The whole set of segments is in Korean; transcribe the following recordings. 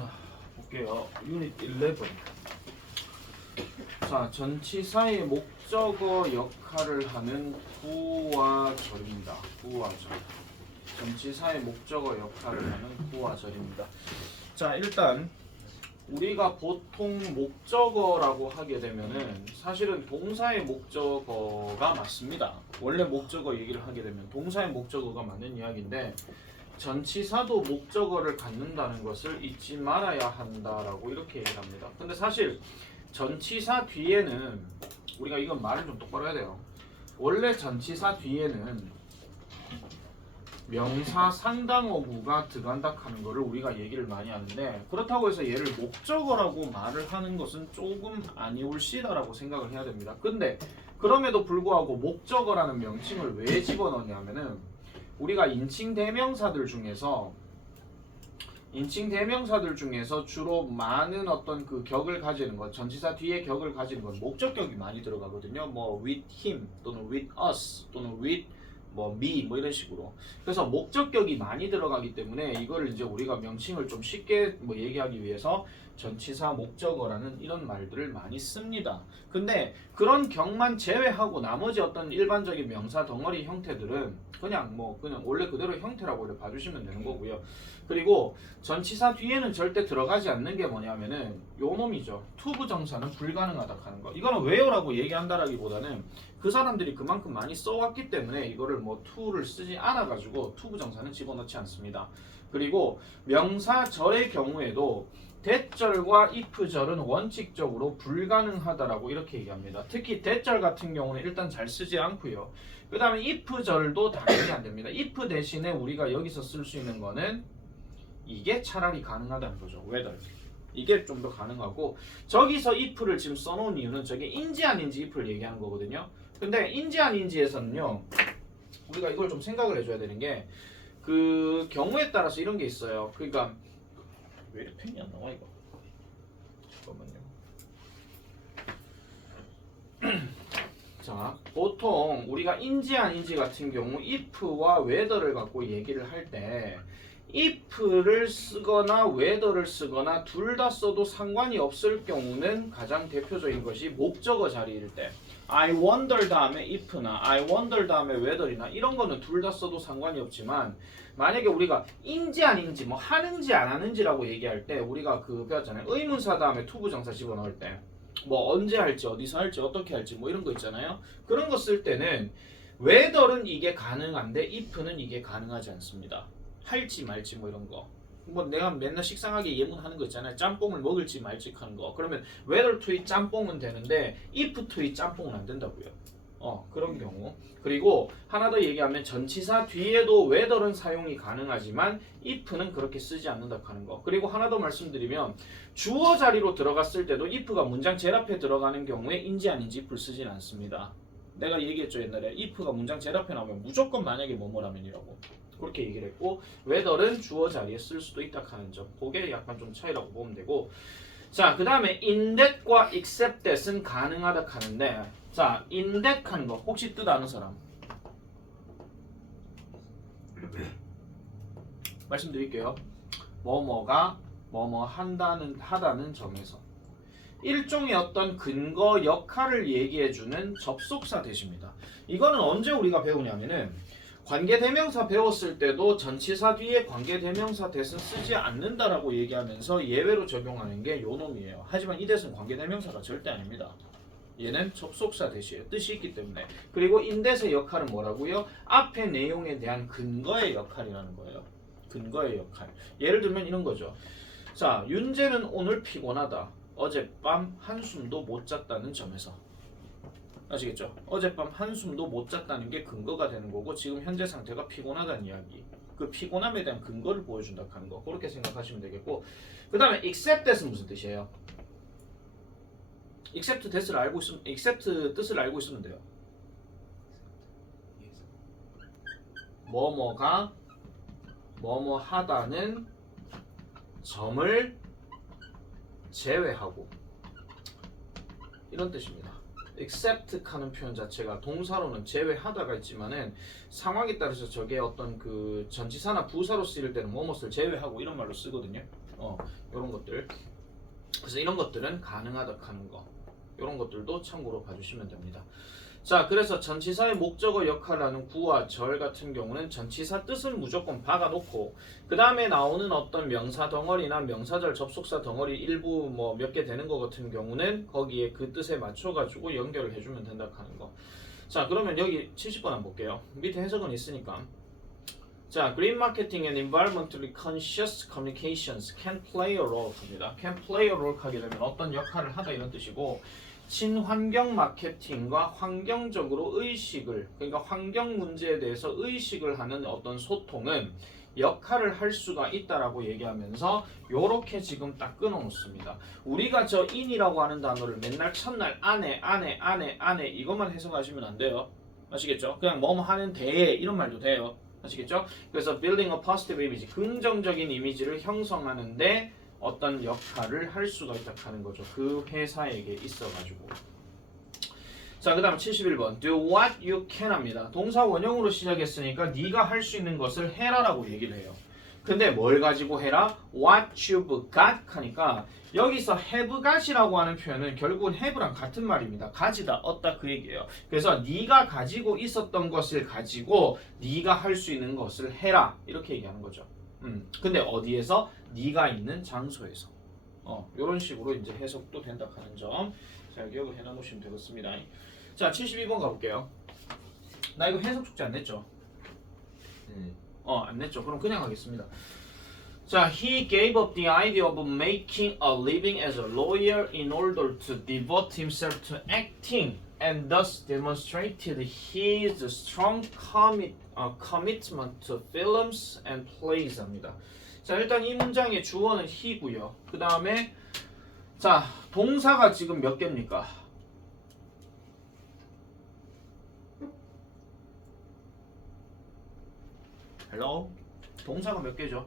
자, 볼게요. 유닛 11. 자, 전치사의 목적어 역할을 하는 구와 절입니다. 구와 절. 전치사의 목적어 역할을 하는 구와 절입니다. 자, 일단 우리가 보통 목적어라고 하게 되면은 사실은 동사의 목적어가 맞습니다. 원래 목적어 얘기를 하게 되면 동사의 목적어가 맞는 이야기인데 전치사도 목적어를 갖는다는 것을 잊지 말아야 한다라고 이렇게 얘기를 합니다. 근데 사실 전치사 뒤에는 우리가 이건 말을 좀 똑바로 해야 돼요. 원래 전치사 뒤에는 명사 상당어구가 들어간다 하는 거를 우리가 얘기를 많이 하는데 그렇다고 해서 얘를 목적어라고 말을 하는 것은 조금 아니올시다라고 생각을 해야 됩니다. 근데 그럼에도 불구하고 목적어라는 명칭을 왜 집어넣냐면은 우리가 인칭 대명사들 중에서 주로 많은 어떤 그 격을 가지는 것, 전치사 뒤에 격을 가지는 건 목적격이 많이 들어가거든요. 뭐 with him 또는 with us 또는 with 뭐 me 뭐 이런 식으로. 그래서 목적격이 많이 들어가기 때문에 이거를 이제 우리가 명칭을 좀 쉽게 뭐 얘기하기 위해서 전치사 목적어라는 이런 말들을 많이 씁니다. 근데 그런 격만 제외하고 나머지 어떤 일반적인 명사 덩어리 형태들은 그냥 원래 그대로 형태라고 이렇게 봐주시면 되는 거고요. 그리고 전치사 뒤에는 절대 들어가지 않는 게 뭐냐면은 요 놈이죠. 투부정사는 불가능하다 하는 거. 이거는 왜요라고 얘기한다라기보다는 그 사람들이 그만큼 많이 써왔기 때문에 이거를 뭐 to를 쓰지 않아가지고 투부정사는 집어넣지 않습니다. 그리고 명사절의 경우에도 대절과 if절은 원칙적으로 불가능하다라고 이렇게 얘기합니다. 특히 대절 같은 경우는 일단 잘 쓰지 않고요. 그 다음에 if절도 당연히 안 됩니다. if 대신에 우리가 여기서 쓸 수 있는 거는 이게 차라리 가능하다는 거죠. whether. 이게 좀 더 가능하고 저기서 if를 지금 써놓은 이유는 저게 인지 아닌지 if를 얘기하는 거거든요. 근데 인지 아닌지에서는요. 우리가 이걸 좀 생각을 해줘야 되는 게 그 경우에 따라서 이런 게 있어요. 그러니까 왜 이렇게 펜이 안 나와 이거? 잠깐만요. 자, 보통 우리가 인지 아닌지 같은 경우 if와 whether를 갖고 얘기를 할 때 if를 쓰거나 whether를 쓰거나 둘 다 써도 상관이 없을 경우는 가장 대표적인 것이 목적어 자리일 때 I wonder 다음에 if나 I wonder 다음에 whether이나 이런 거는 둘 다 써도 상관이 없지만 만약에 우리가 인지 아닌지 뭐 하는지 안 하는지라고 얘기할 때 우리가 그 배웠잖아요. 의문사 다음에 투부정사 집어넣을 때 뭐 언제 할지 어디서 할지 어떻게 할지 뭐 이런 거 있잖아요. 그런 거 쓸 때는 whether는 이게 가능한데 if는 이게 가능하지 않습니다. 할지 말지 뭐 이런 거. 뭐 내가 맨날 식상하게 예문하는 거 있잖아요. 짬뽕을 먹을지 말지 하는 거. 그러면 whether to eat 짬뽕은 되는데 if to eat 짬뽕은 안 된다고요. 그런 경우. 그리고 하나 더 얘기하면 전치사 뒤에도 whether는 사용이 가능하지만 if는 그렇게 쓰지 않는다 하는 거. 그리고 하나 더 말씀드리면 주어 자리로 들어갔을 때도 if가 문장 제일 앞에 들어가는 경우에 인지 아닌지 if를 쓰진 않습니다. 내가 얘기했죠 옛날에 if가 문장 제일 앞에 나오면 무조건 만약에 뭐뭐라면이라고 그렇게 얘기를 했고 whether는 주어 자리에 쓸 수도 있다 하는 점. 그게 약간 좀 차이라고 보면 되고 자, 그 다음에 in that과 except that은 가능하다 하는데 자, in that 하는 거 혹시 뜻 아는 사람? 말씀드릴게요. 뭐뭐가 뭐뭐 하다는 점에서 일종의 어떤 근거 역할을 얘기해주는 접속사 대시입니다. 이거는 언제 우리가 배우냐면은 관계대명사 배웠을 때도 전치사 뒤에 관계대명사 대신 쓰지 않는다라고 얘기하면서 예외로 적용하는 게 요 놈이에요. 하지만 이 대신 관계대명사가 절대 아닙니다. 얘는 접속사 대시예요. 뜻이 있기 때문에. 그리고 인댓의 역할은 뭐라고요? 앞의 내용에 대한 근거의 역할이라는 거예요. 근거의 역할. 예를 들면 이런 거죠. 자, 윤재는 오늘 피곤하다. 어젯밤 한숨도 못 잤다는 점에서. 아시겠죠? 어젯밤 한숨도 못 잤다는 게 근거가 되는 거고 지금 현재 상태가 피곤하다는 이야기. 그 피곤함에 대한 근거를 보여준다 하는 거. 그렇게 생각하시면 되겠고 그 다음에 except that은 무슨 뜻이에요? except 뜻을 알고 있으면 돼요. 뭐뭐가 뭐뭐 하다는 점을 제외하고 이런 뜻입니다. except 하는 표현 자체가 동사로는 제외하다가 있지만은 상황에 따라서 저게 어떤 그 전치사나 부사로 쓰일 때는 뭐뭇을 제외하고 이런 말로 쓰거든요. 이런 것들. 그래서 이런 것들은 가능하다 하는 거. 이런 것들도 참고로 봐주시면 됩니다. 자, 그래서 전치사의 목적어 역할을 하는 구와 절 같은 경우는 전치사 뜻을 무조건 박아놓고 그 다음에 나오는 어떤 명사 덩어리나 명사절 접속사 덩어리 일부 뭐 몇 개 되는 거 같은 경우는 거기에 그 뜻에 맞춰가지고 연결을 해주면 된다 하는 거. 자, 그러면 여기 70번 한번 볼게요. 밑에 해석은 있으니까. 자, green marketing and environmentally conscious communications can play a role 합니다. can play a role 하게 되면 어떤 역할을 하다 이런 뜻이고 친환경 마케팅과 환경적으로 의식을 그러니까 환경 문제에 대해서 의식을 하는 어떤 소통은 역할을 할 수가 있다라고 얘기하면서 요렇게 지금 딱 끊어 놓습니다. 우리가 저 in이라고 하는 단어를 맨날 첫날 안에 이것만 해석하시면 안 돼요. 아시겠죠? 그냥 뭐뭐 하는 데에 이런 말도 돼요. 아시겠죠? 그래서 building a positive image 긍정적인 이미지를 형성하는데 어떤 역할을 할 수가 있다 하는 거죠. 그 회사에게 있어가지고. 자, 그 다음 71번 do what you can 합니다. 동사 원형으로 시작했으니까 네가 할 수 있는 것을 해라라고 얘기를 해요. 근데 뭘 가지고 해라? what you've got 하니까 여기서 have got이라고 하는 표현은 결국은 have랑 같은 말입니다. 가지다, 얻다 그 얘기예요. 그래서 네가 가지고 있었던 것을 가지고 네가 할 수 있는 것을 해라 이렇게 얘기하는 거죠. 근데 어디에서? 네가 있는 장소에서. 이런 식으로 이제 해석도 된다 하는 점 잘 기억을 해놔놓으시면 되겠습니다. 자, 72번 가볼게요. 나 이거 해석 숙제 안 냈죠? 안 냈죠? 그럼 그냥 하겠습니다. 자, he gave up the idea of making a living as a lawyer in order to devote himself to acting and thus demonstrated his strong commitment to films and plays 합니다. 자, 일단 이 문장의 주어는 he고요. 그 다음에 자, 동사가 지금 몇 개입니까? 헬로? 동사가 몇 개죠?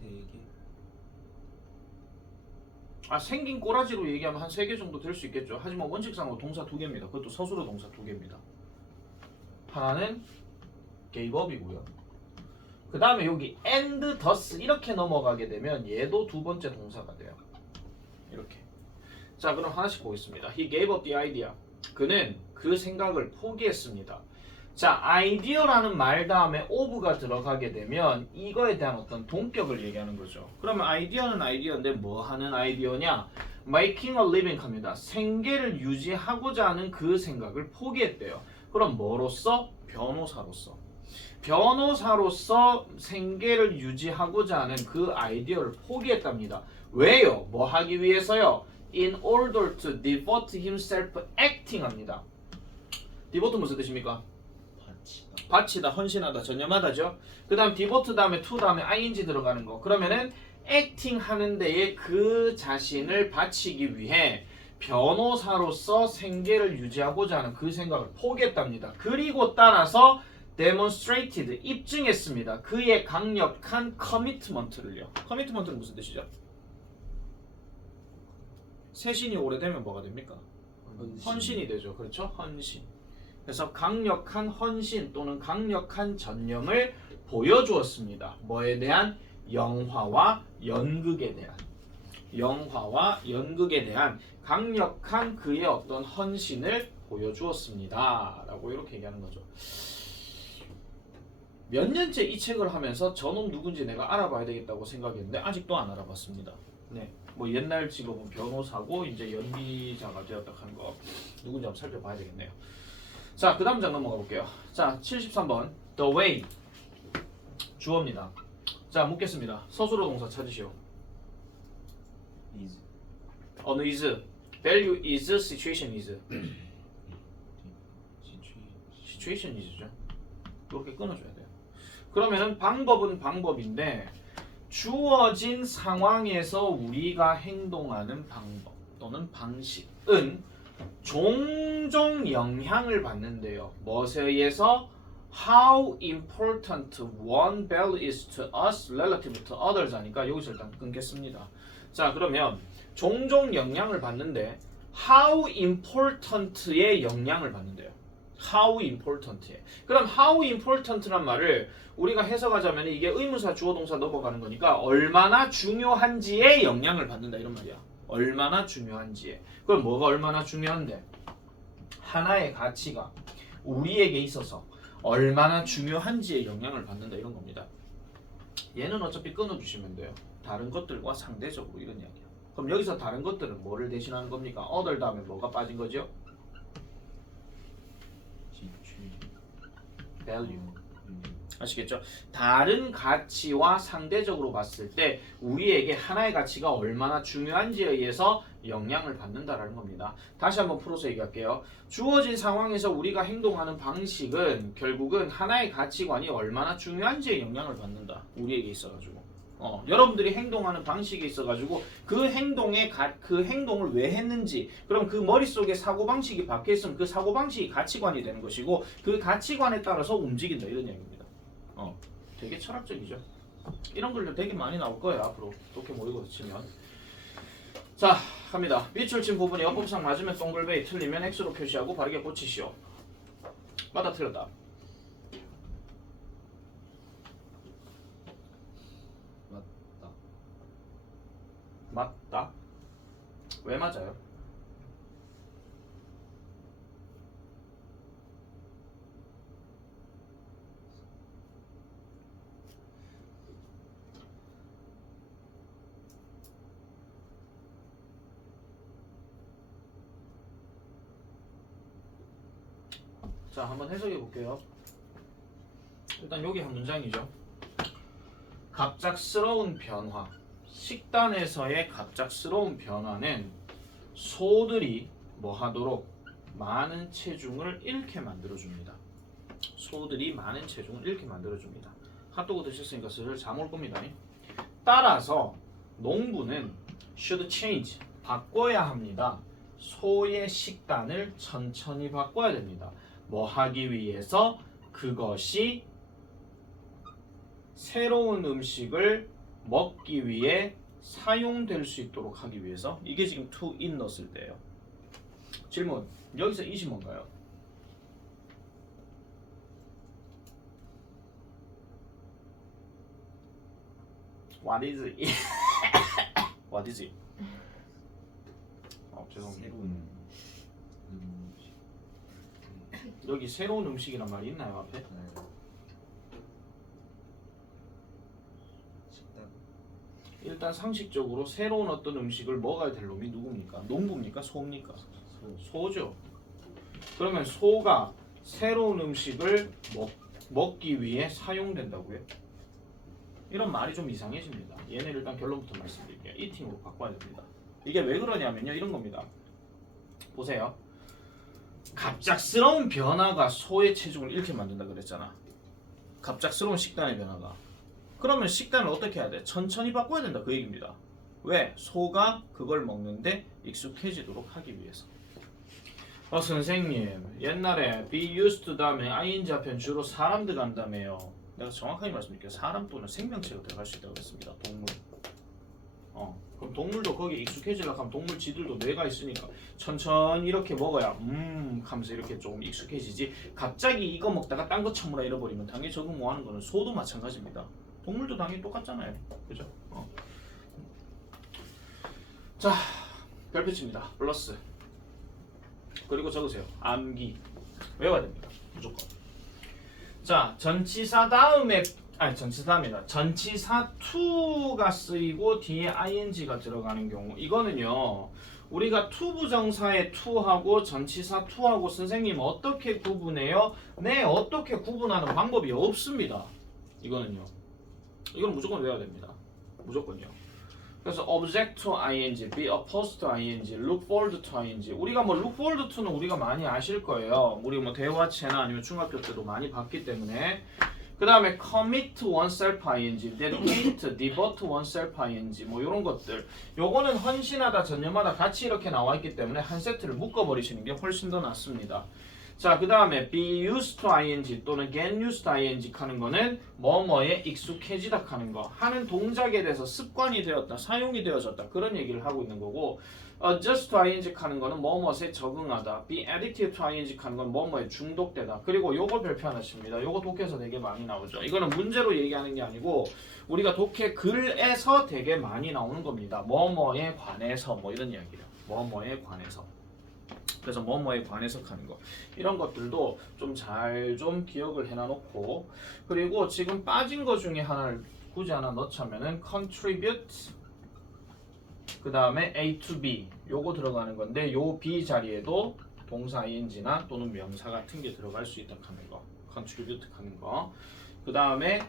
3개. 생긴 꼬라지로 얘기하면 한 3개 정도 될 수 있겠죠. 하지만 원칙상으로 동사 2개입니다. 그것도 서술어 동사 2개입니다. 하나는 gave up이고요. 그 다음에 여기 and thus 이렇게 넘어가게 되면 얘도 두 번째 동사가 돼요. 이렇게. 자, 그럼 하나씩 보겠습니다. He gave up the idea. 그는 그 생각을 포기했습니다. 자, idea라는 말 다음에 of가 들어가게 되면 이거에 대한 어떤 동격을 얘기하는 거죠. 그러면 idea는 idea인데 뭐 하는 아이디어냐? making a living 합니다. 생계를 유지하고자 하는 그 생각을 포기했대요. 그럼 뭐로써? 변호사로서. 변호사로서 생계를 유지하고자 하는 그 아이디어를 포기했답니다. 왜요? 뭐 하기 위해서요? In order to devote himself acting 합니다. devote 무슨 뜻입니까? 바치다, 헌신하다, 전념하다죠. 그 다음 devote 다음에 to 다음에 ing 들어가는 거. 그러면은 acting 하는 데에 그 자신을 바치기 위해 변호사로서 생계를 유지하고자 하는 그 생각을 포기했답니다. 그리고 따라서 demonstrated, 입증했습니다. 그의 강력한 commitment를요. commitment는 무슨 뜻이죠? 세신이 오래되면 뭐가 됩니까? 헌신이 되죠. 그렇죠? 헌신. 그래서 강력한 헌신 또는 강력한 전념을 보여주었습니다. 뭐에 대한? 영화와 연극에 대한. 영화와 연극에 대한 강력한 그의 어떤 헌신을 보여주었습니다. 라고 이렇게 얘기하는 거죠. 몇 년째 이 책을 하면서 저놈 누군지 내가 알아봐야 되겠다고 생각했는데 아직도 안 알아봤습니다. 네, 뭐 옛날 직업은 변호사고 이제 연기자가 되었다 하는 거 누군지 한번 살펴봐야 되겠네요. 자, 그 다음 장 넘어가 볼게요. 자, 73번 The way 주어입니다. 자, 묻겠습니다. 서술어 동사 찾으시오. is. 어느 is, value is, situation is. situation is죠. 이렇게 끊어줘야 돼요. 그러면은 방법은 방법인데 주어진 상황에서 우리가 행동하는 방법 또는 방식은 종종 영향을 받는데요. 무엇에 의해서? How important one value is to us relative to others 하니까 여기서 일단 끊겠습니다. 자, 그러면 종종 영향을 받는데 How important의 영향을 받는데요. how important에. 그럼 how important란 말을 우리가 해석하자면 이게 의문사 주어 동사 넘어가는 거니까 얼마나 중요한지에 영향을 받는다 이런 말이야. 얼마나 중요한지에. 그럼 뭐가 얼마나 중요한데? 하나의 가치가 우리에게 있어서 얼마나 중요한지에 영향을 받는다 이런 겁니다. 얘는 어차피 끊어주시면 돼요. 다른 것들과 상대적으로 이런 이야기야. 그럼 여기서 다른 것들은 뭐를 대신하는 겁니까? other 다음에 뭐가 빠진 거죠? value. 아시겠죠? 다른 가치와 상대적으로 봤을 때 우리에게 하나의 가치가 얼마나 중요한지에 의해서 영향을 받는다라는 겁니다. 다시 한번 풀어서 얘기할게요. 주어진 상황에서 우리가 행동하는 방식은 결국은 하나의 가치관이 얼마나 중요한지에 영향을 받는다. 우리에게 있어가지고. 여러분들이 행동하는 방식에 있어가지고 그 행동을 왜 했는지, 그럼 그 머릿속에 사고방식이 박혀있으면 그 사고방식이 가치관이 되는 것이고 그 가치관에 따라서 움직인다 이런 얘기입니다. 되게 철학적이죠. 이런 글들 되게 많이 나올 거예요 앞으로 독해 모의고사 치면. 자 갑니다. 밑줄 친 부분이 어법상 맞으면 동글베이, 틀리면 X로 표시하고 바르게 고치시오. 맞다 틀렸다. 맞다. 왜 맞아요? 자 한번 해석해 볼게요. 일단 여기 한 문장이죠. 갑작스러운 변화. 식단에서의 갑작스러운 변화는 소들이 뭐 하도록 많은 체중을 잃게 만들어줍니다. 소들이 많은 체중을 잃게 만들어줍니다. 핫도그 드셨으니까 슬슬 잠 올 겁니다. 따라서 농부는 should change, 바꿔야 합니다. 소의 식단을 천천히 바꿔야 됩니다. 뭐 하기 위해서? 그것이 새로운 음식을 먹기 위해 사용될 수 있도록 하기 위해서. 이게 지금 to in 넣었을 때예요. 질문, 여기서 it이 뭔가요? What is it? What is it? 죄송합니다. 여기 새로운 음식이란 말이 있나요 앞에? 일단 상식적으로 새로운 어떤 음식을 먹어야 될 놈이 누굽니까? 농부입니까? 소입니까? 소죠. 그러면 소가 새로운 음식을 먹기 위해 사용된다고요? 이런 말이 좀 이상해집니다. 얘네를 일단 결론부터 말씀드릴게요. eating으로 바꿔야 됩니다. 이게 왜 그러냐면요. 이런 겁니다. 보세요. 갑작스러운 변화가 소의 체중을 잃게 만든다 그랬잖아. 갑작스러운 식단의 변화가. 그러면 식단을 어떻게 해야 돼? 천천히 바꿔야 된다 그 얘기입니다. 왜? 소가 그걸 먹는데 익숙해지도록 하기 위해서. 선생님 옛날에 be used to 다음에 ing 앞엔 주로 사람 들어간다며요. 내가 정확하게 말씀드릴게요. 사람 또는 생명체가 들어갈 수 있다고 했습니다. 동물. 그럼 동물도 거기에 익숙해지려고 하면 동물 지들도 뇌가 있으니까 천천히 이렇게 먹어야 하면서 이렇게 조금 익숙해지지. 갑자기 이거 먹다가 딴 거 처물어 잃어버리면 당연히 적응 못하는 거는 소도 마찬가지입니다. 동물도 당연히 똑같잖아요. 그죠? 자, 별표치입니다. 플러스. 그리고 적으세요. 암기. 외워야 됩니다. 무조건. 자, 전치사 다음에 전치사 to가 쓰이고 뒤에 ing가 들어가는 경우. 이거는요. 우리가 투부정사의 to하고 전치사 to하고 선생님 어떻게 구분해요? 네, 어떻게 구분하는 방법이 없습니다. 이거는 무조건 외워야 됩니다. 무조건요. 그래서 object to ing, be opposed to ing, look forward to ing. 우리가 뭐 look forward to는 우리가 많이 아실 거예요. 우리 뭐 대화체나 아니면 중학교 때도 많이 봤기 때문에. 그 다음에 commit oneself ing, dedicate, devote oneself ing 뭐 이런 것들. 요거는 헌신하다, 전념하다 같이 이렇게 나와 있기 때문에 한 세트를 묶어버리시는 게 훨씬 더 낫습니다. 자, 그 다음에 be used to ing 또는 get used to ing 하는 거는 뭐뭐에 익숙해지다 하는 거. 하는 동작에 대해서 습관이 되었다, 사용이 되어졌다 그런 얘기를 하고 있는 거고 adjust to ing 하는 거는 뭐뭐에 적응하다. be addicted to ing 하는 건 뭐뭐에 중독되다. 그리고 요거 별표 하나 칩니다. 요거 독해에서 되게 많이 나오죠. 이거는 문제로 얘기하는 게 아니고 우리가 독해 글에서 되게 많이 나오는 겁니다. 뭐뭐에 관해서 뭐 이런 이야기예요. 뭐뭐에 관해서. 그래서 뭐뭐에 관해서 하는 거 이런 것들도 좀 잘 좀 기억을 해놔놓고 그리고 지금 빠진 거 중에 하나를 굳이 하나 넣자면은 contribute 그 다음에 A to B 요거 들어가는 건데 요 B 자리에도 동사 ing나 또는 명사 같은 게 들어갈 수 있다 하는 거 contribute 하는 거 그 다음에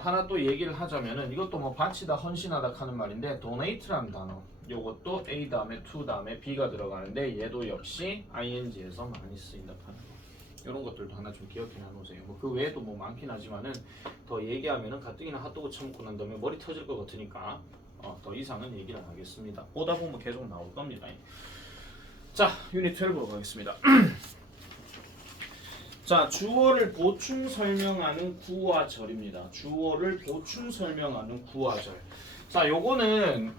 하나 또 얘기를 하자면은 이것도 뭐 바치다 헌신하다 하는 말인데 donate라는 단어 요것도 A 다음에 to 다음에 B가 들어가는데 얘도 역시 ing에서 많이 쓰인다 하는 거 이런 것들도 하나 좀 기억해 놓으세요. 뭐 그 외에도 뭐 많긴 하지만은 더 얘기하면은 가뜩이나 핫도그 처먹고 난 다음에 머리 터질 것 같으니까 더 이상은 얘기를 안 하겠습니다. 보다 보면 계속 나올 겁니다. 자, 유닛 12로 가겠습니다. 자, 주어를 보충 설명하는 구와절입니다. 주어를 보충 설명하는 구와절. 자, 요거는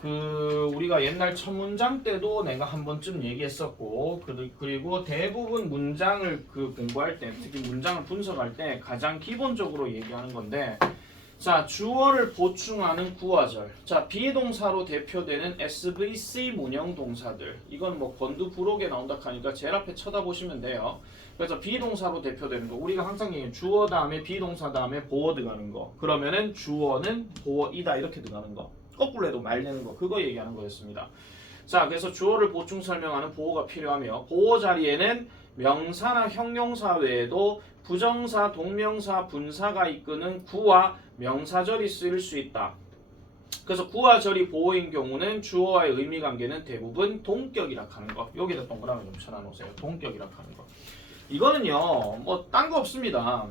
우리가 옛날 첫 문장 때도 내가 한 번쯤 얘기했었고 그리고 대부분 문장을 공부할 때 특히 문장을 분석할 때 가장 기본적으로 얘기하는 건데 자, 주어를 보충하는 구와절. 자, 비동사로 대표되는 SVC 문형 동사들. 이건 뭐 권두 부록에 나온다 하니까 제일 앞에 쳐다보시면 돼요. 그래서 비동사로 대표되는 거. 우리가 항상 얘기해요. 주어 다음에 비동사 다음에 보어 들어가는 거. 그러면은 주어는 보어이다 이렇게 들어가는 거. 거꾸로 해도 말되는 거. 그거 얘기하는 거였습니다. 자, 그래서 주어를 보충 설명하는 보어가 필요하며 보어 자리에는 명사나 형용사 외에도 부정사, 동명사, 분사가 이끄는 구와 명사절이 쓰일 수 있다. 그래서 구와 절이 보어인 경우는 주어와의 의미 관계는 대부분 동격이라 하는 거. 여기다 동그라미 좀 쳐놔놓으세요. 동격이라 하는 거. 이거는요, 뭐 딴 거 없습니다.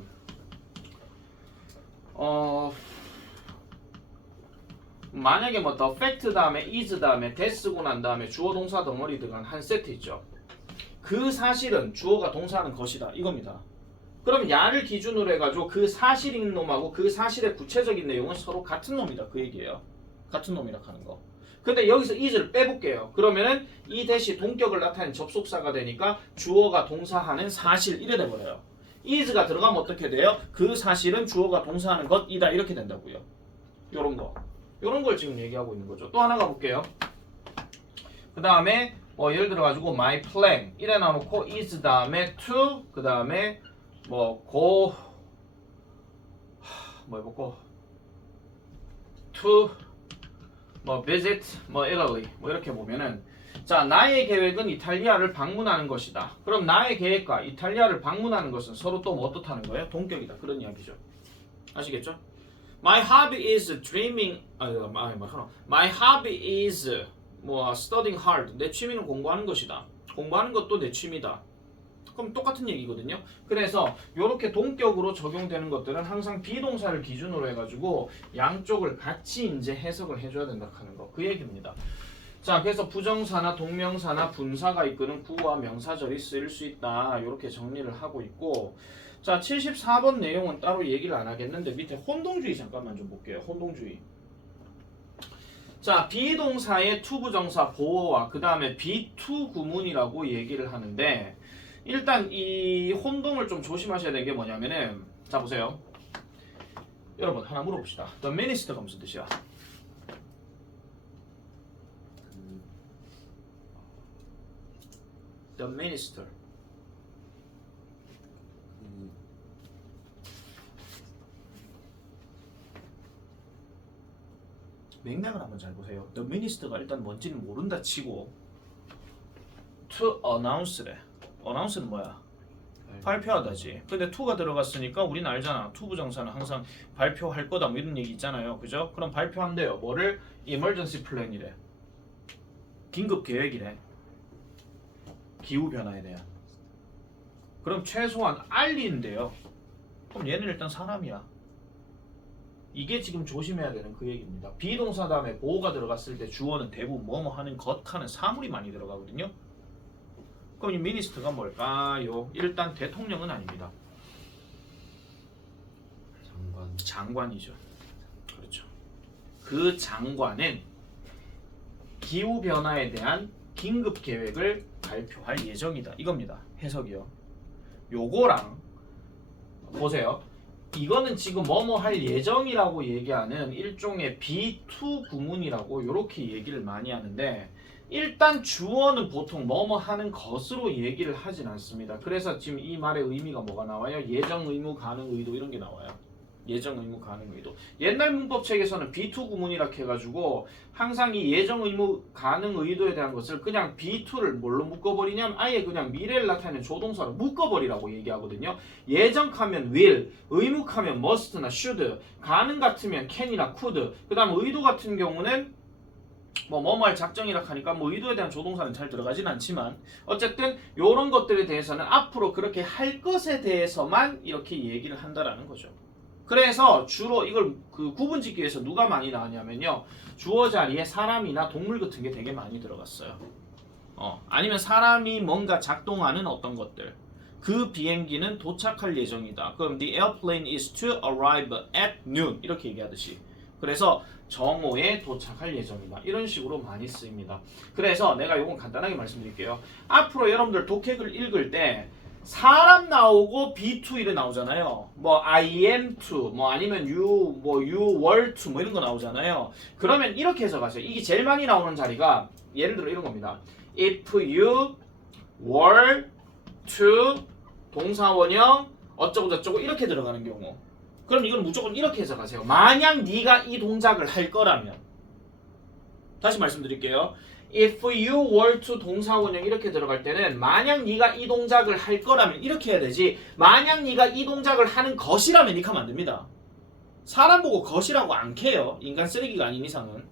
만약에 뭐 the fact 다음에 is 다음에 that 쓰고 난 다음에 주어 동사 덩어리 들어간 한 세트 있죠. 그 사실은 주어가 동사하는 것이다 이겁니다. 그럼 야를 기준으로 해가지고 그 사실인 놈하고 그 사실의 구체적인 내용은 서로 같은 놈이다 그 얘기예요. 같은 놈이라 하는 거. 근데 여기서 is를 빼볼게요. 그러면은 이 대시 동격을 나타낸 접속사가 되니까 주어가 동사하는 사실 이래 돼버려요. is가 들어가면 어떻게 돼요? 그 사실은 주어가 동사하는 것이다 이렇게 된다고요. 요런 거. 요런 걸 지금 얘기하고 있는 거죠. 또 하나 가볼게요. 그 다음에 예를 들어 가지고 my plan 이래 놔놓고 is 다음에 to 그 다음에 뭐 go 뭐 해볼까 to 뭐 visit 뭐 Italy 뭐 이렇게 보면은 자 나의 계획은 이탈리아를 방문하는 것이다. 그럼 나의 계획과 이탈리아를 방문하는 것은 서로 또 뭐 어떻다는 거예요? 동격이다 그런 이야기죠. 아시겠죠? My hobby is dreaming my hobby is 뭐 studying hard 내 취미는 공부하는 것이다. 공부하는 것도 내 취미다. 그럼 똑같은 얘기거든요. 그래서 이렇게 동격으로 적용되는 것들은 항상 비동사를 기준으로 해가지고 양쪽을 같이 이제 해석을 해줘야 된다 하는 거. 그 얘기입니다. 자, 그래서 부정사나 동명사나 분사가 이끄는 구와 명사절이 쓰일 수 있다. 이렇게 정리를 하고 있고 자, 74번 내용은 따로 얘기를 안 하겠는데 밑에 혼동주의 잠깐만 좀 볼게요. 혼동주의. 자, 비동사의 to 부정사 보어와 그 다음에 be-to 구문이라고 얘기를 하는데 일단 이 혼동을 좀 조심하셔야 되는 게 뭐냐면은 자 보세요. 여러분 하나 물어봅시다. The minister가 무슨 뜻이야? The minister. 맥락을 한번 잘 보세요. The minister가 일단 뭔지는 모른다 치고 to announce래. announce는 뭐야? 발표하다지. 근데 to가 들어갔으니까 우리는 알잖아. to 부정사는 항상 발표할 거다 뭐 이런 얘기 있잖아요. 그죠? 그럼 발표한대요. 뭐를? emergency plan이래. 긴급 계획이래. 기후 변화에 대한. 그럼 최소한 알린대요. 그럼 얘는 일단 사람이야. 이게 지금 조심해야 되는 그 얘기입니다. 비동사 다음에 보호가 들어갔을 때 주어는 대부분 뭐뭐 하는 것 하는 사물이 많이 들어가거든요. 그럼 이 미니스터가 뭘까요? 일단 대통령은 아닙니다. 장관이죠. 그렇죠. 그 장관은 기후 변화에 대한 긴급 계획을 발표할 예정이다. 이겁니다. 해석이요. 요거랑 보세요. 이거는 지금 뭐뭐 할 예정이라고 얘기하는 일종의 B2 구문이라고 이렇게 얘기를 많이 하는데 일단 주어는 보통 뭐뭐 하는 것으로 얘기를 하진 않습니다. 그래서 지금 이 말의 의미가 뭐가 나와요? 예정, 의무, 가능, 의도 이런 게 나와요. 예정, 의무, 가능, 의도. 옛날 문법책에서는 B2 구문이라 해가지고 항상 이 예정, 의무, 가능, 의도에 대한 것을 그냥 B2를 뭘로 묶어버리냐면 아예 그냥 미래를 나타내는 조동사로 묶어버리라고 얘기하거든요. 예정하면 will, 의무하면 must나 should, 가능 같으면 can이나 could, 그 다음 의도 같은 경우는 뭐할 작정이라 하니까 의도에 대한 조동사는 잘 들어가진 않지만 어쨌든 이런 것들에 대해서는 앞으로 그렇게 할 것에 대해서만 이렇게 얘기를 한다라는 거죠. 그래서 주로 이걸 그 구분짓기 위해서 누가 많이 나왔냐면요. 주어 자리에 사람이나 동물 같은 게 되게 많이 들어갔어요. 아니면 사람이 뭔가 작동하는 어떤 것들. 그 비행기는 도착할 예정이다. 그럼 the airplane is to arrive at noon 이렇게 얘기하듯이. 그래서 정오에 도착할 예정이다. 이런 식으로 많이 쓰입니다. 그래서 내가 이건 간단하게 말씀드릴게요. 앞으로 여러분들 독해를 읽을 때 사람 나오고 be to 나오잖아요. 뭐 I am to 뭐 아니면 you were to 뭐 이런 거 나오잖아요. 그러면 이렇게 해석하세요. 이게 제일 많이 나오는 자리가 예를 들어 이런 겁니다. If you were to 동사원형 어쩌고 저쩌고 이렇게 들어가는 경우. 그럼 이건 무조건 이렇게 해석하세요. 만약 네가 이 동작을 할 거라면 다시 말씀드릴게요. If you were to 동사원형 이렇게 들어갈 때는 만약 네가 이 동작을 할 거라면 이렇게 해야 되지 만약 네가 이 동작을 하는 것이라면 이렇게 하면 안 됩니다. 사람 보고 것이라고 안 캐요. 인간 쓰레기가 아닌 이상은.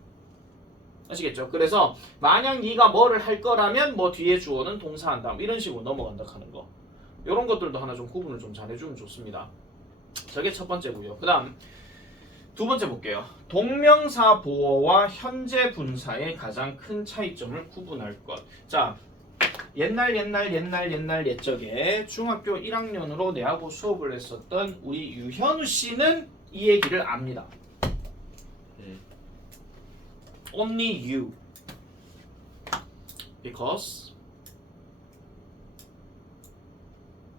아시겠죠? 그래서 만약 네가 뭐를 할 거라면 뭐 뒤에 주어는 동사한다. 이런 식으로 넘어간다 하는 거. 이런 것들도 하나 좀 구분을 좀 잘해주면 좋습니다. 저게 첫 번째고요. 그 다음 두 번째 볼게요. 동명사 보어와 현재 분사의 가장 큰 차이점을 구분할 것. 자, 옛날 옛적에 중학교 1학년으로 내하고 수업을 했었던 우리 유현우 씨는 이 얘기를 압니다. Only you. Because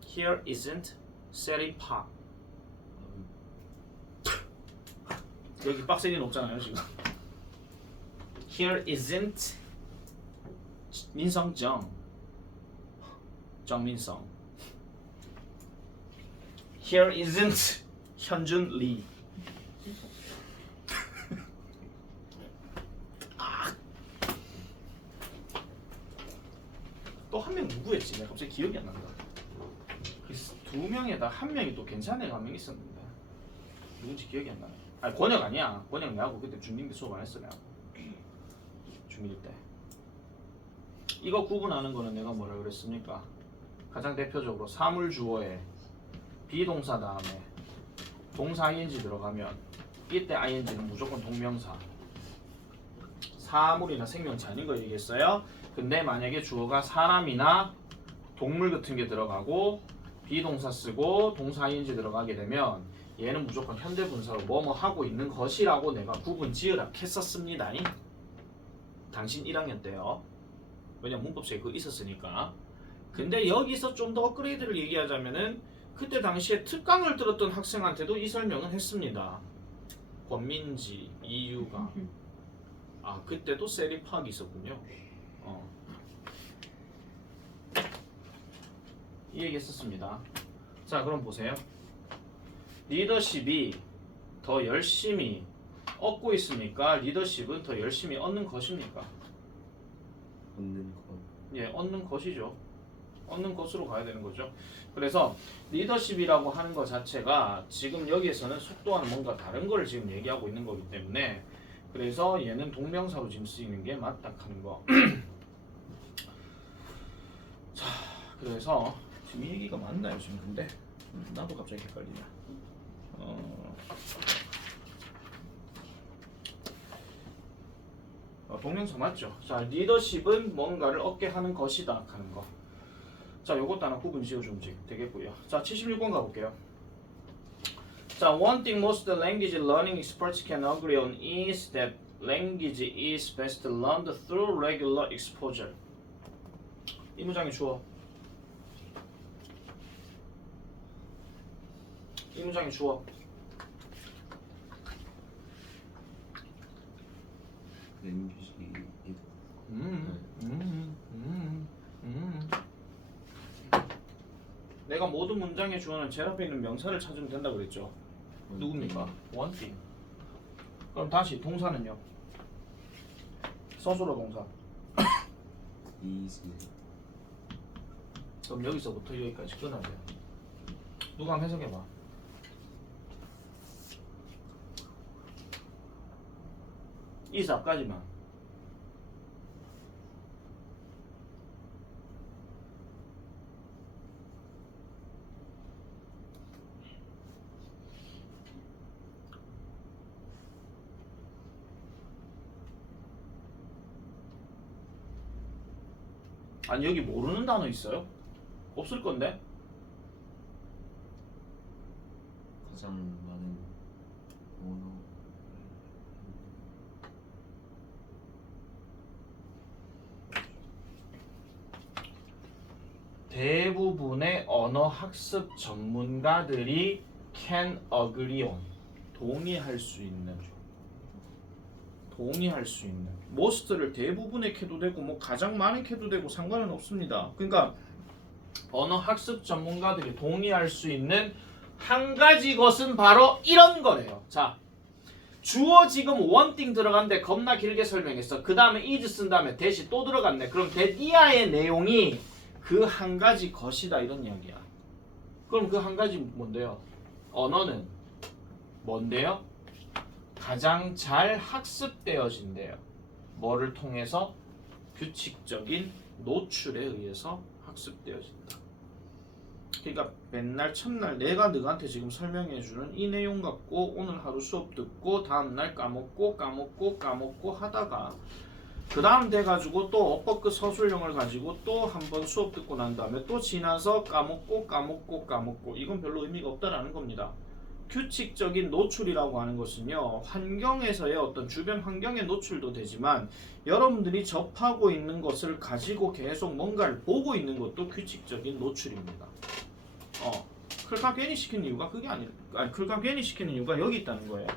here isn't setting park. 여기 빡센이 없잖아요 지금. Here isn't 민성정 정민성. Here isn't 현준 리. 또 한 명 누구였지? 내가 갑자기 기억이 안 난다. 두 명에다 한 명이 또 괜찮은 애가 한 명 있었는데 누군지 기억이 안 나네. 아니 권혁 아니야. 권혁 내하고 그때 중딩 수업 안 했어 내가. 중1 때. 이거 구분하는 거는 내가 뭐라 그랬습니까? 가장 대표적으로 사물 주어에 비동사 다음에 동사 ing 들어가면 이때 ing는 무조건 동명사. 사물이나 생명체 아닌 거 얘기했어요. 근데 만약에 주어가 사람이나 동물 같은 게 들어가고 비동사 쓰고 동사 ing 들어가게 되면 얘는 무조건 현대 분사로 뭐뭐 하고 있는 것이라고 내가 구분 지으라 했었습니다. 당신 1학년 때요. 왜냐면 문법책에 그거 있었으니까. 근데 여기서 좀 더 업그레이드를 얘기하자면은 그때 당시에 특강을 들었던 학생한테도 이 설명은 했습니다. 권민지, 이유가. 아 그때도 세리파악이 있었군요. 이 얘기 했었습니다. 자 그럼 보세요. 리더십이 더 열심히 얻고 있습니까? 리더십은 더 열심히 얻는 것입니까? 얻는 것. 예, 얻는 것이죠. 얻는 것으로 가야 되는 거죠. 그래서 리더십이라고 하는 것 자체가 지금 여기에서는 속도와는 뭔가 다른 걸 지금 얘기하고 있는 거기 때문에 그래서 얘는 동명사로 지금 쓰이는 게 맞다 하는 거. 자, 그래서 지금 이 얘기가 맞나요 지금 근데? 나도 갑자기 헷갈리네. 동명사 맞죠? 자, 리더십은 뭔가를 얻게 하는 것이다 하는 거. 자, 요것도 하나 구분 지어주면 되겠고요. 자, 76번 가볼게요. 자, one thing most language learning experts can agree on is that language is best learned through regular exposure. 이 문장이 주어. 이 문장이 주어. 랭귀지 내가 모든 문장의 주어는 제일 앞에 있는 명사를 찾으면 된다고 그랬죠. 누굽니까? one thing. 그럼 다시 동사는요? 서술어 동사. is 그럼 여기서부터 여기까지 끊어야 돼요. 누가 한번 해석해봐. is 앞까지만. 아니 여기 모르는 단어 있어요? 없을 건데? 가장 많은 언어 대부분의 언어 학습 전문가들이 can agree on 동의할 수 있는 most를 대부분의 캐도 되고 뭐 가장 많은 캐도 되고 상관은 없습니다. 그러니까 언어 학습 전문가들이 동의할 수 있는 한 가지 것은 바로 이런 거래요. 자, 주어 지금 one thing 들어갔는데 겁나 길게 설명했어. 그 다음에 is 쓴 다음에 that이 또 들어갔네. 그럼 that 이하의 내용이 그 한 가지 것이다 이런 이야기야. 그럼 그 한 가지 뭔데요? 언어는 뭔데요? 가장 잘 학습되어진대요. 뭐를 통해서? 규칙적인 노출에 의해서 학습되어진다. 그러니까 맨날 첫날 내가 너한테 지금 설명해주는 이 내용 갖고 오늘 하루 수업 듣고 다음날 까먹고 하다가 그 다음 돼가지고 또 엇버크 서술형을 가지고 또 한 번 수업 듣고 난 다음에 또 지나서 까먹고 이건 별로 의미가 없다라는 겁니다. 규칙적인 노출이라고 하는 것은요, 환경에서의 어떤 주변 환경의 노출도 되지만 여러분들이 접하고 있는 것을 가지고 계속 뭔가를 보고 있는 것도 규칙적인 노출입니다. 클카 괜히 시키는 이유가 그게 클카 괜히 시키는 이유가 여기 있다는 거예요.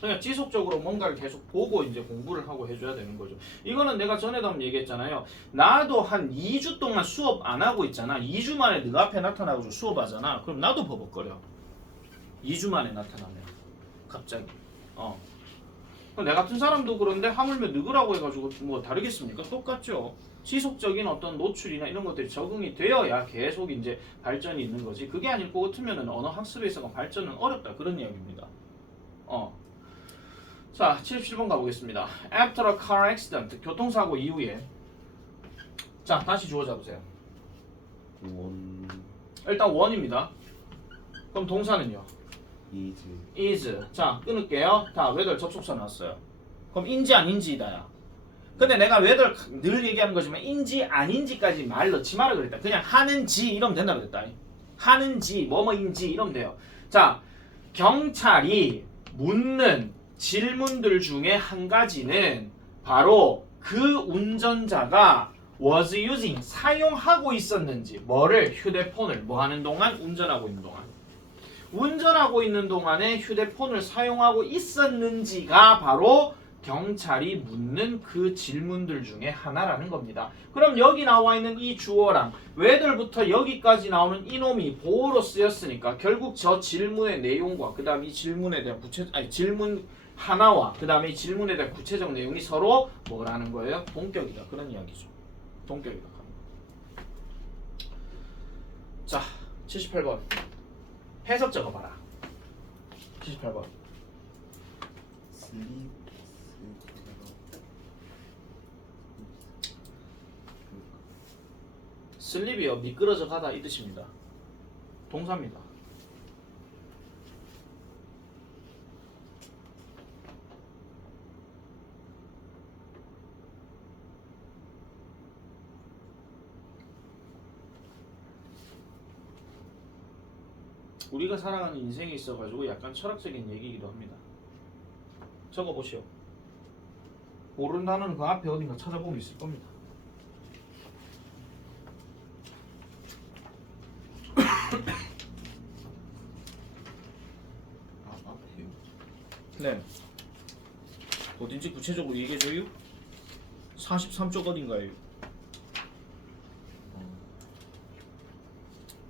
그러니까 지속적으로 뭔가를 계속 보고 이제 공부를 하고 해줘야 되는 거죠. 이거는 내가 전에도 한번 얘기했잖아요. 나도 한 2주 동안 수업 안 하고 있잖아. 2주 만에 너 앞에 나타나고 수업하잖아. 그럼 나도 버벅거려. 2주 만에 나타나면 갑자기. 내 같은 사람도 그런데 하물며 누구라고 해가지고 뭐 다르겠습니까? 똑같죠. 지속적인 어떤 노출이나 이런 것들이 적응이 되어야 계속 이제 발전이 있는 거지. 그게 아닐 것 같으면은 언어 학습에 있어서 발전은 어렵다 그런 이야기입니다. 자, 77번 가보겠습니다. After a car accident, 교통사고 이후에. 자, 다시 주어 잡으세요. 원 일단 원입니다. 그럼 동사는요? is. 자, 끊을게요. 다 whether 접속사 나왔어요. 그럼 인지 아닌지다야. 근데 내가 whether 늘 얘기하는 거지만 인지 아닌지까지 말 넣지 마라 그랬다. 그냥 하는지 이러면 된다 그랬다. 하는지 뭐뭐인지 이러면 돼요. 자, 경찰이 묻는 질문들 중에 한 가지는 바로 그 운전자가 was using 사용하고 있었는지 뭐를 휴대폰을 뭐 하는 동안 운전하고 있는 동안에 휴대폰을 사용하고 있었는지가 바로 경찰이 묻는 그 질문들 중에 하나라는 겁니다. 그럼 여기 나와 있는 이 주어랑 whether부터 여기까지 나오는 이놈이 보어로 쓰였으니까 결국 저 질문의 내용과 그 다음 이 질문에 대한 질문 하나와 그 다음에 이 질문에 대한 구체적 내용이 서로 뭐라는 거예요? 동격이다. 그런 이야기죠. 동격이다. 자, 78번. 해석 적어봐라. 78번. 슬립이요. 미끄러져 가다 이 뜻입니다. 동사입니다. 우리가 살아가는 인생에 있어가지고 약간 철학적인 얘기이기도 합니다. 적어보시오. 모르는 단어는 그 앞에 어딘가 찾아보면 있을 겁니다. 앞에요. 네. 어딘지 구체적으로 얘기해줘요? 43쪽 어딘가요?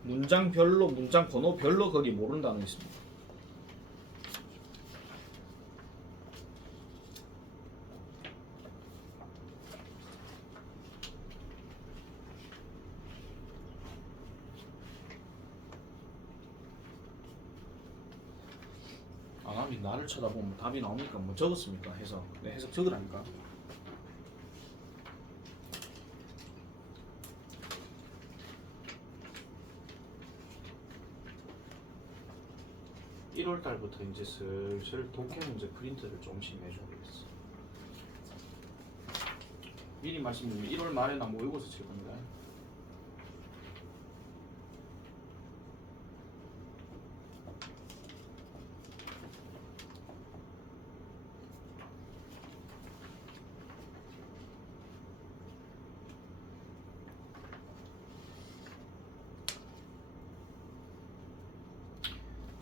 문장별로, 문장 번호별로 거기 모르는 단어 있습니다. 아남이 나를 쳐다보면 답이 나옵니까? 뭐 적었습니까? 해석. 네, 해석 적으라니까. (1월) 달부터 이제 슬슬 독해 문제 프린트를 조금씩 내줘야겠어. 미리 말씀드리면 1월 말에나 모의고사 칠 겁니다.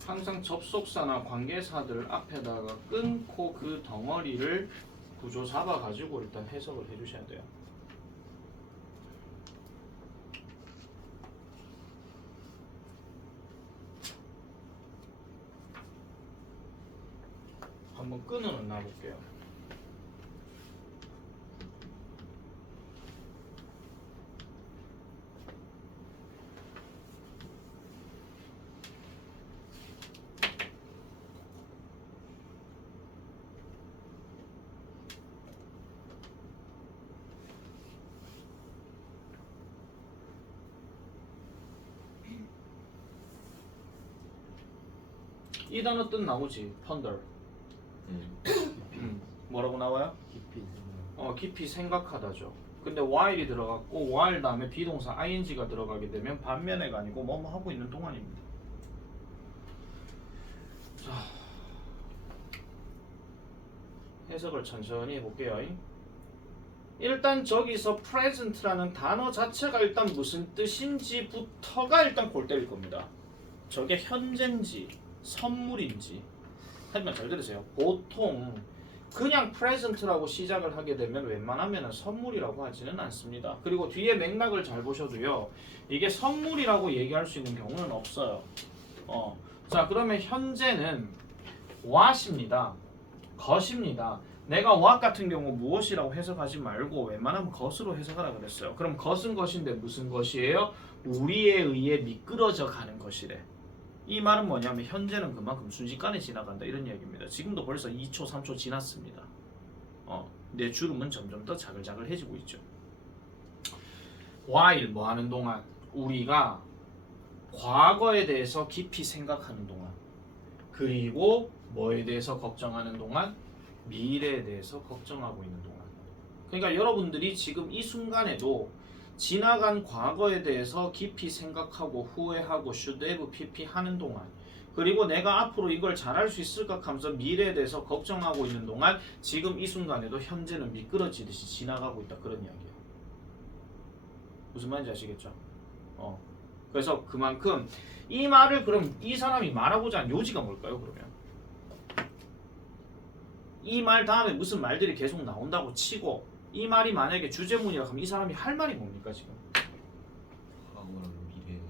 항상 접속사나 관계사들 앞에다가 끊고 그 덩어리를 구조 잡아가지고 일단 해석을 해주셔야 돼요. 한번 끊어 놔볼게요. 이 단어 뜻 나오지? ponder. 뭐라고 나와요? 깊이 깊이 생각하다죠. 근데 while이 들어갔고 while 다음에 비동사 ing가 들어가게 되면 반면에가 아니고 뭐뭐 하고 있는 동안입니다. 자, 해석을 천천히 해볼게요. 일단 저기서 present라는 단어 자체가 일단 무슨 뜻인지부터가 일단 골 때릴 겁니다. 저게 현재인지 선물인지. 하지만 잘 들으세요. 보통 그냥 present라고 시작을 하게 되면 웬만하면 선물이라고 하지는 않습니다. 그리고 뒤에 맥락을 잘 보셔도요, 이게 선물이라고 얘기할 수 있는 경우는 없어요. 자, 그러면 현재는 what입니다. 것입니다. 내가 what 같은 경우 무엇이라고 해석하지 말고 웬만하면 것으로 해석하라 그랬어요. 그럼 것은 것인데 무슨 것이에요? 우리에 의해 미끄러져 가는 것이래. 이 말은 뭐냐면 현재는 그만큼 순식간에 지나간다 이런 이야기입니다. 지금도 벌써 2초, 3초 지났습니다. 내 주름은 점점 더 자글자글해지고 있죠. while 뭐 하는 동안? 우리가 과거에 대해서 깊이 생각하는 동안, 그리고 뭐에 대해서 걱정하는 동안? 미래에 대해서 걱정하고 있는 동안. 그러니까 여러분들이 지금 이 순간에도 지나간 과거에 대해서 깊이 생각하고 후회하고 should have pp 하는 동안, 그리고 내가 앞으로 이걸 잘할 수 있을까 하면서 미래에 대해서 걱정하고 있는 동안 지금 이 순간에도 현재는 미끄러지듯이 지나가고 있다 그런 이야기예요. 무슨 말인지 아시겠죠? 그래서 그만큼 이 말을 그럼 이 사람이 말하고자 한 요지가 뭘까요? 그러면 이 말 다음에 무슨 말들이 계속 나온다고 치고 이 말이 만약에 주제문이라 하면 이 사람이 할 말이 뭡니까 지금? 과거랑 미래는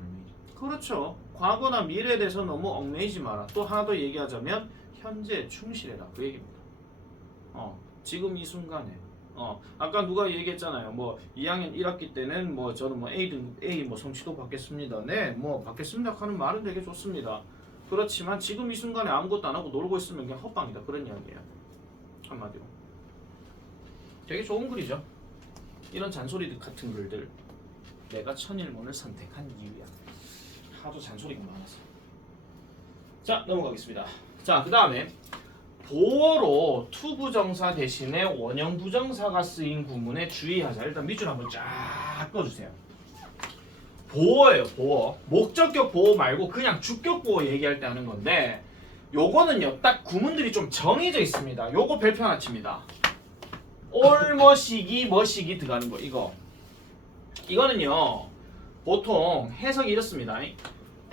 얽매이지. 그렇죠. 과거나 미래에 대해서 너무 얽매이지 마라. 또 하나 더 얘기하자면 현재에 충실해라 그 얘기입니다. 지금 이 순간에 아까 누가 얘기했잖아요. 뭐 2학년 1학기 때는 뭐 저는 뭐 A 뭐 성취도 받겠습니다. 네, 뭐 받겠습니다 하는 말은 되게 좋습니다. 그렇지만 지금 이 순간에 아무것도 안 하고 놀고 있으면 그냥 헛방이다 그런 이야기예요. 한마디로. 되게 좋은 글이죠. 이런 잔소리 같은 글들 내가 천일문을 선택한 이유야. 하도 잔소리가 많았어. 자, 넘어가겠습니다. 자, 그 다음에 보어로 투부정사 대신에 원형부정사가 쓰인 구문에 주의하자. 일단 밑줄 한번 쫙 꺼주세요. 보어예요. 보어. 목적격 보어 말고 그냥 주격 보어 얘기할 때 하는 건데 요거는요. 딱 구문들이 좀 정해져 있습니다. 요거 별표 하나 칩니다. all 뭐시기 들어가는 거 이거. 이거는요. 보통 해석이 이렇습니다.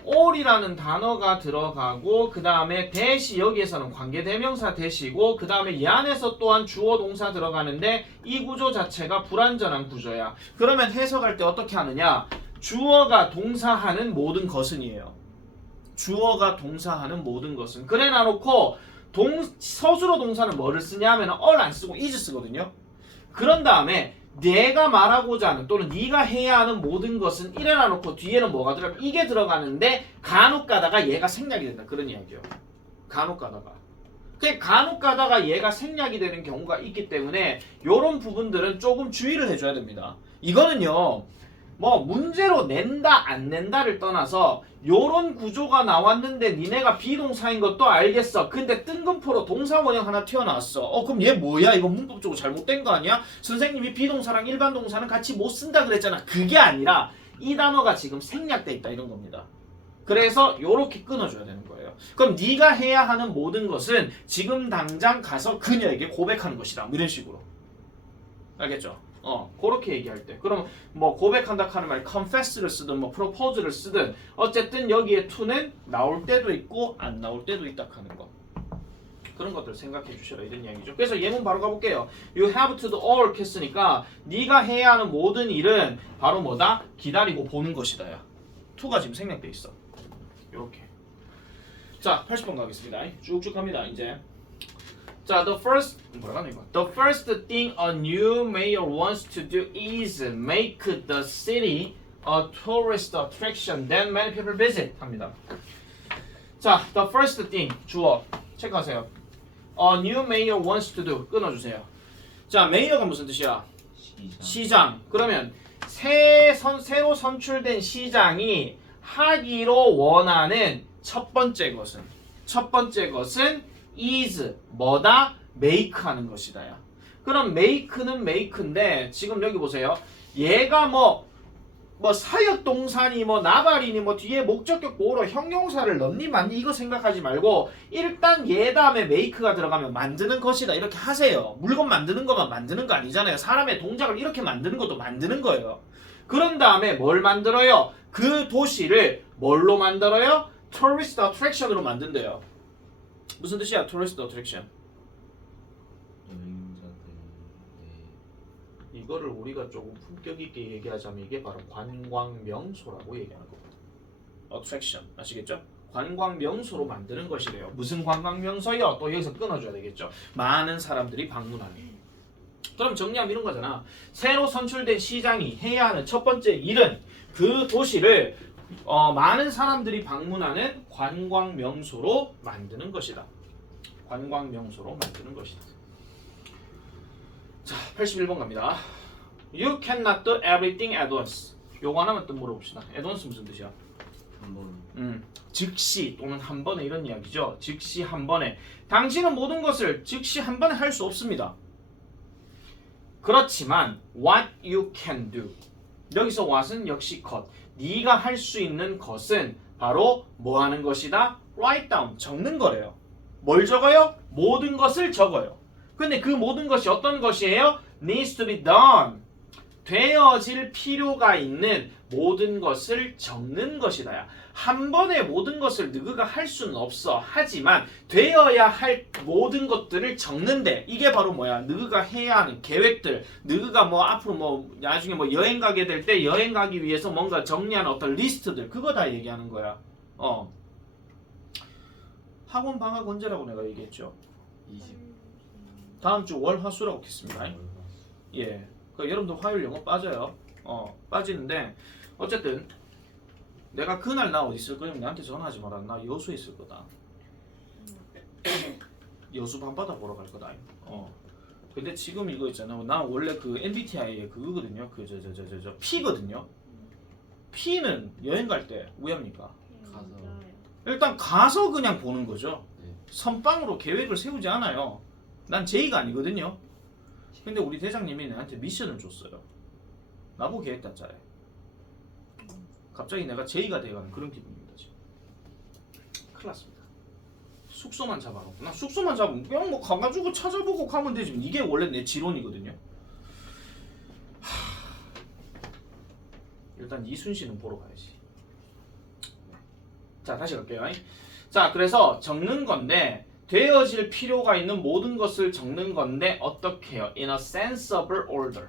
all이라는 단어가 들어가고 그 다음에 대시 여기에서는 관계대명사 대시고 그 다음에 이 안에서 또한 주어 동사 들어가는데 이 구조 자체가 불완전한 구조야. 그러면 해석할 때 어떻게 하느냐? 주어가 동사하는 모든 것은이에요. 주어가 동사하는 모든 것은. 그래 놔놓고 서술어 동사는 뭐를 쓰냐 하면 all 안 쓰고 is 쓰거든요. 그런 다음에 내가 말하고자 하는 또는 네가 해야 하는 모든 것은 이래 놔놓고 뒤에는 뭐가 들어가면 이게 들어가는데 간혹 가다가 얘가 생략이 된다. 그런 이야기예요. 간혹 가다가. 그 간혹 가다가 얘가 생략이 되는 경우가 있기 때문에 이런 부분들은 조금 주의를 해줘야 됩니다. 이거는요. 뭐 문제로 낸다 안 낸다를 떠나서 요런 구조가 나왔는데 니네가 비동사인 것도 알겠어. 근데 뜬금포로 동사 원형 하나 튀어나왔어. 그럼 얘 뭐야? 이거 문법적으로 잘못된 거 아니야? 선생님이 비동사랑 일반 동사는 같이 못 쓴다 그랬잖아. 그게 아니라 이 단어가 지금 생략돼 있다 이런 겁니다. 그래서 요렇게 끊어줘야 되는 거예요. 그럼 네가 해야 하는 모든 것은 지금 당장 가서 그녀에게 고백하는 것이다. 뭐 이런 식으로. 알겠죠? 그렇게 얘기할 때. 그럼 뭐 고백한다 하는 말 confess를 쓰든 뭐 propose를 쓰든 어쨌든 여기에 to는 나올 때도 있고 안 나올 때도 있다 하는 거. 그런 것들 생각해 주셔라 이런 이야기죠. 그래서 예문 바로 가볼게요. You have to do all 이렇게 했으니까 네가 해야 하는 모든 일은 바로 뭐다? 기다리고 보는 것이다. 야. to가 지금 생략돼 있어. 요렇게. 자, 80번 가겠습니다. 쭉쭉 갑니다. 이제. 자, the first thing a new mayor wants to do is make the city a tourist attraction that many people visit 합니다. 자, the first thing 주어 체크하세요. A new mayor wants to do 끊어주세요. 자, mayor가 무슨 뜻이야? 시장. 그러면 새로 선출된 시장이 하기로 원하는 첫 번째 것은 is 뭐다? make 하는 것이다야. 그럼 make는 make인데 지금 여기 보세요. 얘가 뭐 사역 동사니 뭐 나발이니 뭐 뒤에 목적격 보호로 형용사를 넣니 맞니 이거 생각하지 말고 일단 얘 다음에 make가 들어가면 만드는 것이다 이렇게 하세요. 물건 만드는 것만 만드는 거 아니잖아요. 사람의 동작을 이렇게 만드는 것도 만드는 거예요. 그런 다음에 뭘 만들어요? 그 도시를 뭘로 만들어요? tourist attraction으로 만든대요. 무슨 뜻이야? tourist attraction. 이거를 우리가 조금 품격 있게 얘기하자면 이게 바로 관광 명소라고 얘기하는 겁니다. attraction 아시겠죠? 관광 명소로 만드는 것이래요. 무슨 관광 명소요? 또 여기서 끊어줘야 되겠죠. 많은 사람들이 방문하는. 그럼 정리하면 이런 거잖아. 새로 선출된 시장이 해야 하는 첫 번째 일은 그 도시를 많은 사람들이 방문하는 관광 명소로 만드는 것이다. 관광 명소로 만드는 것이다. 자, 81번 갑니다. You cannot do everything at once. 요거 하나만 또 물어봅시다. at once 무슨 뜻이야? 한 번. 즉시 또는 한 번에 이런 이야기죠. 즉시 한 번에. 당신은 모든 것을 즉시 한 번에 할 수 없습니다. 그렇지만 what you can do. 여기서 what은 역시 것. 네가 할 수 있는 것은 바로 뭐 하는 것이다? write down. 적는 거래요. 뭘 적어요? 모든 것을 적어요. 근데 그 모든 것이 어떤 것이에요? needs to be done. 되어질 필요가 있는 모든 것을 적는 것이다. 한 번에 모든 것을 너희가 할 수는 없어. 하지만 되어야 할 모든 것들을 적는데 이게 바로 뭐야? 너희가 해야 하는 계획들. 너희가 뭐 앞으로 뭐 나중에 뭐 여행 가게 될 때 여행 가기 위해서 뭔가 정리하는 어떤 리스트들. 그거 다 얘기하는 거야. 학원 방학 언제라고 내가 얘기했죠? 20. 다음 주 월, 화, 수라고 했습니다. 예. 그 여러분들 화요일 영어 빠져요. 빠지는데 어쨌든 내가 그날 나 어디 있을 거냐면 나한테 전화하지 마라. 나 여수에 있을 거다. 여수 밤바다 보러 갈 거다. 근데 지금 이거 있잖아. 나 원래 그 MBTI의 그거거든요. 그 저 P거든요. P는 여행 갈 때 왜 합니까? 가서. 일단 가서 그냥 보는 거죠. 네. 선빵으로 계획을 세우지 않아요. 난 J가 아니거든요. 근데 우리 대장님이 나한테 미션을 줬어요. 나보고 계획 다 짜래. 갑자기 내가 제이가 돼가는 그런 기분입니다 지금. 큰일 났습니다. 숙소만 잡아놓구나. 숙소만 잡으면 그냥 뭐 가가지고 찾아보고 가면 되지. 이게 원래 내 지론이거든요. 일단 이순신은 보러 가야지. 자, 다시 갈게요. 자, 그래서 적는 건데 되어질 필요가 있는 모든 것을 적는 건데 어떻게 해요? In a sensible order.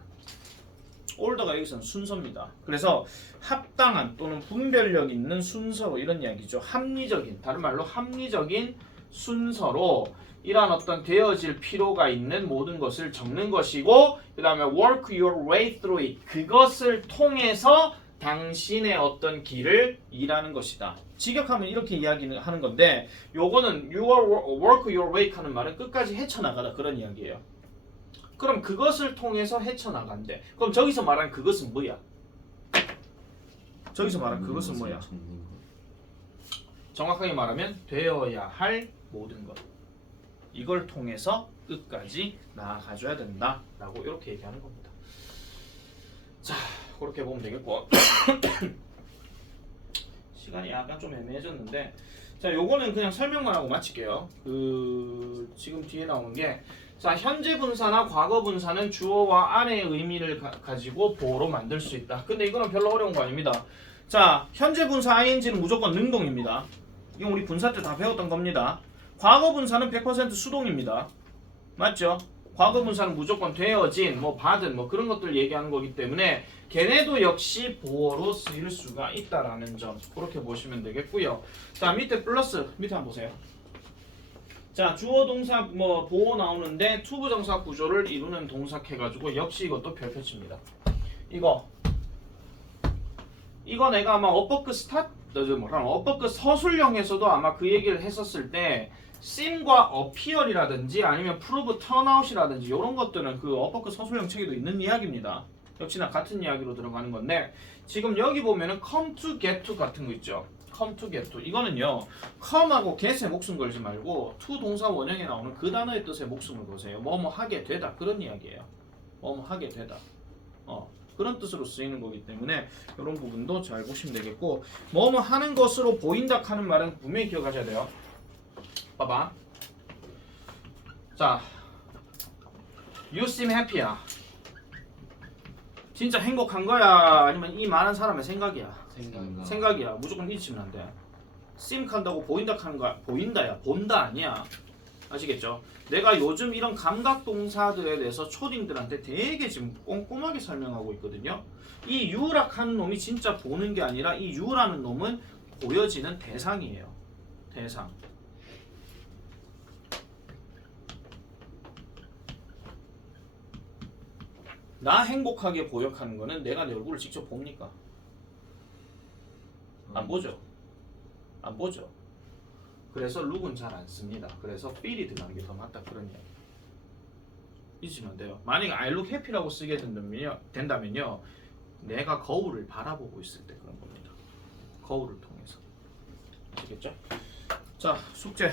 order가 여기서는 순서입니다. 그래서 합당한 또는 분별력 있는 순서로 이런 이야기죠. 합리적인, 다른 말로 합리적인 순서로 이러한 어떤 되어질 필요가 있는 모든 것을 적는 것이고, 그 다음에 work your way through it. 그것을 통해서 당신의 어떤 길을 일하는 것이다. 직역하면 이렇게 이야기를 하는 건데, 요거는 work your way 하는 말은 끝까지 헤쳐나가다 그런 이야기예요. 그럼 그것을 통해서 헤쳐나간대. 그럼 저기서 말하는 그것은 뭐야? 저기서 말하는 그것은 뭐야? 정확하게 말하면 되어야 할 모든 것. 이걸 통해서 끝까지 나아가줘야 된다 라고 이렇게 얘기하는 겁니다. 자, 그렇게 보면 되겠고 시간이 약간 좀 애매해졌는데, 자, 요거는 그냥 설명만 하고 마칠게요. 지금 뒤에 나오는 게, 자, 현재 분사나 과거 분사는 주어와 안의 의미를 가지고 보어로 만들 수 있다. 근데 이거는 별로 어려운 거 아닙니다. 자, 현재 분사 ing는 무조건 능동입니다. 이건 우리 분사 때 다 배웠던 겁니다. 과거 분사는 100% 수동입니다. 맞죠? 과거 분사는 무조건 되어진, 뭐 받은, 뭐 그런 것들 얘기하는 거기 때문에 걔네도 역시 보어로 쓰일 수가 있다라는 점, 그렇게 보시면 되겠고요. 자, 밑에 플러스, 밑에 한번 보세요. 자, 주어 동사 뭐 보어 나오는데 투부정사 구조를 이루는 동사 해가지고 역시 이것도 별표 칩니다. 이거 내가 아마 업버크 업버크 서술형에서도 아마 그 얘기를 했었을 때 sim과 appear이라든지 아니면 prove, turnout이라든지 이런 것들은 그 업버크 서술형 책에도 있는 이야기입니다. 역시나 같은 이야기로 들어가는 건데, 지금 여기 보면은 come to, get to 같은 거 있죠. come to, get to. 이거는요, come하고 get에 목숨 걸지 말고 to 동사 원형에 나오는 그 단어의 뜻에 목숨을 거세요. 뭐뭐 하게 되다, 그런 이야기예요. 뭐뭐 하게 되다. 그런 뜻으로 쓰이는 거기 때문에 이런 부분도 잘 보시면 되겠고, 뭐뭐 하는 것으로 보인다 하는 말은 분명히 기억하셔야 돼요. 봐봐. 자, you seem happy야. 진짜 행복한 거야? 아니면 이 많은 사람의 생각이야? 생각이야. 무조건 잊으면 안 돼. seem 한다고 보인다 하는 거야. 보인다야. 본다 아니야. 아시겠죠? 내가 요즘 이런 감각 동사들에 대해서 초딩들한테 되게 지금 꼼꼼하게 설명하고 있거든요. 이 you라는 놈이 진짜 보는 게 아니라 이 you라는 놈은 보여지는 대상이에요. 대상. 나 행복하게 보역하는 거는 내가 내 얼굴을 직접 봅니까? 안 보죠. 안 보죠. 그래서 룩은 잘 안 씁니다. 그래서 feel이 들어가는 게 더 맞다, 그런 이야기. 잊으면 안 돼요. 만약에 I look happy라고 쓰게 된다면요, 내가 거울을 바라보고 있을 때 그런 겁니다. 거울을 통해서. 아시겠죠? 자, 숙제